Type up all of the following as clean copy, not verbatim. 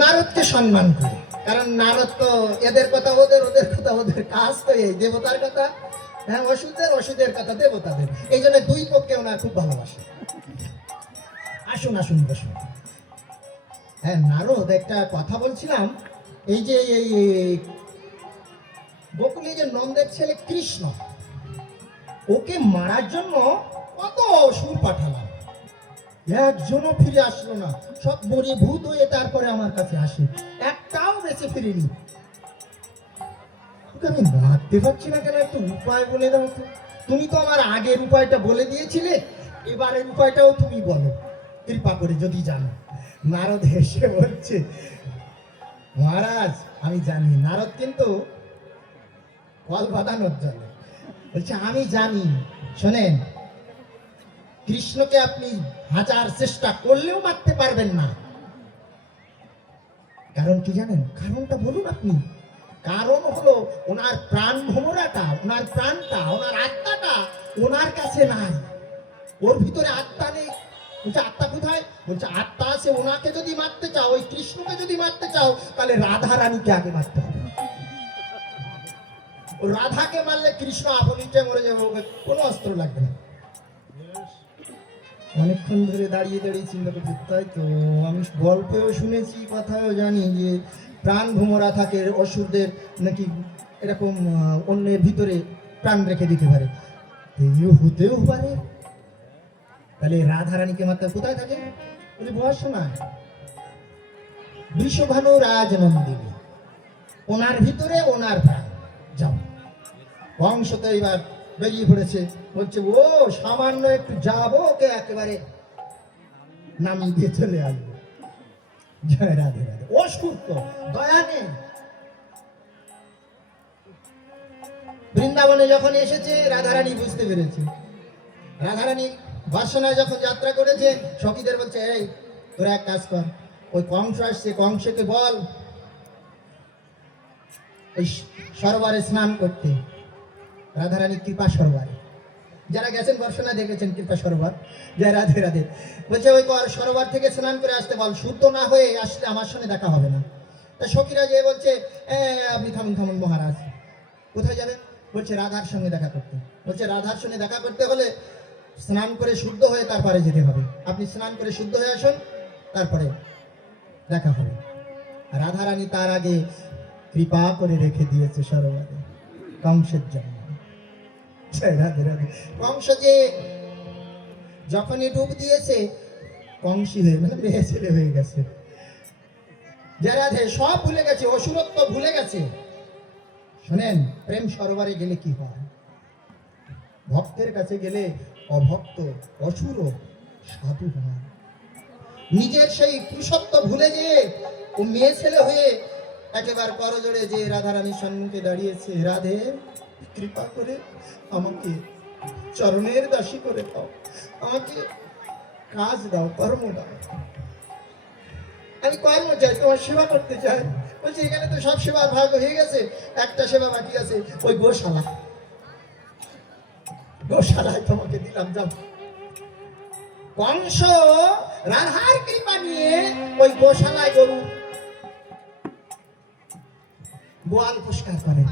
নারদকে সম্মান করে, কারণ নারদ তো এদের কথা ওদের, ওদের কথা ওদের, কাজ তো এই দেবতার কথা, হ্যাঁ ওষুধের, ওষুধের কথা দেবতাদের। এই জন্য দুই পক্ষে ওনার খুব ভালোবাসে। আসুন আসুন বসুন। হ্যাঁ নারদ, একটা কথা বলছিলাম, এই যে এই গোকুলে যে নন্দের ছেলে কৃষ্ণ, ওকে মারার জন্য কত অসুর পাঠালাম, একজনও ফিরে আসলো না, সব মরিভূত হয়ে তারপরে আমার কাছে আসে, একটাও বেঁচে ফিরিনি। ওকে আমি মারতে পারছি না কেন, একটু উপায় বলে দাও তো। তুমি তো আমার আগের উপায়টা বলে দিয়েছিলে, এবারের উপায়টাও তুমি বলো কৃপা করে যদি জানো। নারদ হেসে বলছে, মহারাজ আমি জানি। নারদ কিন্তু কল বাঁধানোর জন্য বলছে, আমি জানি। শোনেন, কৃষ্ণকে আপনি হাজার চেষ্টা করলেও মারতে পারবেন না। কারণ কি জানেন? কারণটা বলুন আপনি। কারণ হলো ওনার প্রাণ ভ্রমরাটা, ওনার প্রাণটা, ওনার আত্মাটা ওনার কাছে নাই। ওর ভিতরে আত্মা নেই। বলছে আত্মা কোথায়? বলছে আত্মা আছে। ওনাকে যদি মারতে চাও, ওই কৃষ্ণকে যদি মারতে চাও, তাহলে রাধা রানীকে আগে মারতে হবে। রাধাকে মারলে কৃষ্ণ আপনিতে মরে যাবে, ওকে কোনো অস্ত্র লাগবে না। অনেকক্ষণ ধরে দাঁড়িয়ে দাঁড়িয়ে চিন্তা করতে, তাই তো আমি গল্পেও শুনেছি, কথাও জানি যে প্রাণ ভ্রমরা থাকে অসুরদের, নাকি এরকম অন্যের ভিতরে প্রাণ রেখে দিতে পারে। হতেও পারে। তাহলে রাধারানীকে মাত্র কোথায় থাকে? বলি বয়স না, বৃষভানু রাজনন্দিনী, ওনার ভিতরে ওনার প্রাণ। যাও। বংশ তো এবার বেরিয়ে পড়েছে, বলছে ও সামান্য একটু যাবো, ওকে একেবারে নামিয়ে দিয়ে চলে আসবো। জয় রাধে রাধে। অসুর তো দয়া নেই। বৃন্দাবনে যখন এসেছে, রাধারানী বুঝতে পেরেছে। রাধারানী বাসনায় যখন যাত্রা করেছে, সখীদের বলছে, এই তোরা এক কাজ কর, ওই কংস আসছে, কংসকে বল ওই সরোবরে স্নান করতে। রাধারানী কৃপা সরোবরে, যারা গেছেন বর্ষণা দেখেছেন কৃপা সরোবর। জয় রাধে রাধে। বলছে ওই সরোবর থেকে স্নান করে আসতে বল, শুদ্ধ না হয়ে আসলে আমার সঙ্গে দেখা হবে না। তা সখীরা যে বলছে, আপনি থামুন থামুন মহারাজ, কোথায় যাবেন? বলছে রাধার সঙ্গে দেখা করতে। বলছে রাধার সঙ্গে দেখা করতে হলে স্নান করে শুদ্ধ হয়ে তারপরে যেতে হবে। আপনি স্নান করে শুদ্ধ হয়ে আসুন, তারপরে দেখা হবে। রাধারানী তার আগে কৃপা করে রেখে দিয়েছে সরোবরে কংসের জন্য। রাধে রাধে। কংস যে যখনই ডুব দিয়েছে, কংসী হয়ে মানে মেয়ে ছেলে হয়ে গেছে। জয় রাধে। সব ভুলে গেছে, অসুরত্ব ভুলে গেছে। শোনেন, প্রেম সরোবরে গেলে কি হয়? ভক্তের কাছে গেলে অভক্ত অসুর সাধু হয়। নিজের সেই পুরুষত্ব ভুলে যেয়ে ও মেয়ে ছেলে হয়ে একেবারে করজোড়ে যে রাধারানীর সম্মুখে দাঁড়িয়েছে, রাধে কৃপা করে আমাকে চরণের দাসী করে দাও, আমাকে কাজ দাও, কর্ম দাও, আমি কর্ম চাই, তোমার সেবা করতে চাই। বলছি এখানে তো সব সেবার ভাগ হয়ে গেছে, একটা সেবা বাকি আছে, ওই গোশালা, গোশালায় তোমাকে দিলাম, যাও। কংস রাধার কৃপা নিয়ে ওই গোশালায় গরু গোয়াল পুষ্কার করে।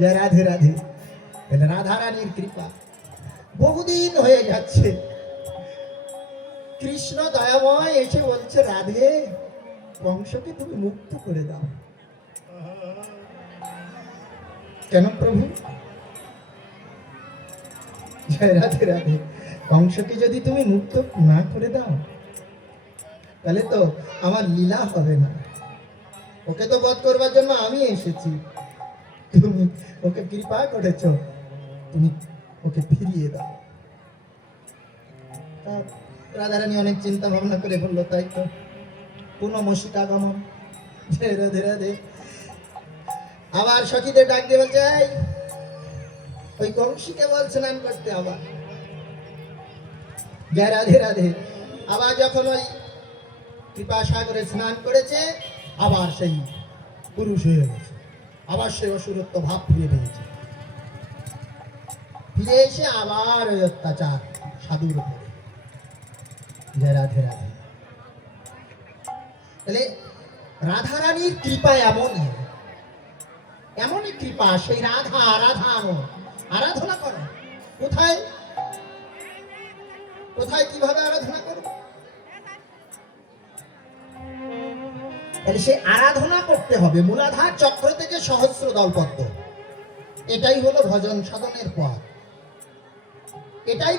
জয় রাধে রাধে। রাধা রানীর কৃপা। বহুদিন হয়ে যাচ্ছে, কৃষ্ণ দয়াময় এসে বলছে, রাধে কংসকে তুমি মুক্ত করে দাও। কেন প্রভু? জয় রাধে রাধে। কংসকে যদি তুমি মুক্ত না করে দাও, তাহলে তো আমার লীলা হবে না। ওকে তো বধ করবার জন্য আমি এসেছি, তুমি ওকে কৃপা করেছ, তুমি ওকে ফিরিয়ে দাও। রাধারানী অনেক চিন্তা ভাবনা করে বললো, তাই তো পুনমসিকাগমন। রাধে রাধে। আবার সখীদের ডাক দিয়ে বলছে, ওই কংসীকে বল স্নান করতে। আবার জয় রাধে রাধে। আবার যখন ওই কৃপা সাগরে স্নান করেছে, আবার সেই পুরুষ হয়ে গেছে, আবার সেই অসুরত্ব ভাব ফিরে পেয়েছে। ফিরে এসে আবার ওই অত্যাচার সাধুর উপরে। জয় রাধে রাধে। তাহলে রাধারানীর কৃপা এমনই এমনই কৃপা, সেই রাধা আরাধনা করো। কোথায় কোথায় কিভাবে আরাধনা করো? তাহলে সে আরাধনা করতে হবে মূলাধার চক্র থেকে সহস্র দলপদ্ম। এটাই হলো ভজন সাধনের পথ, এটাই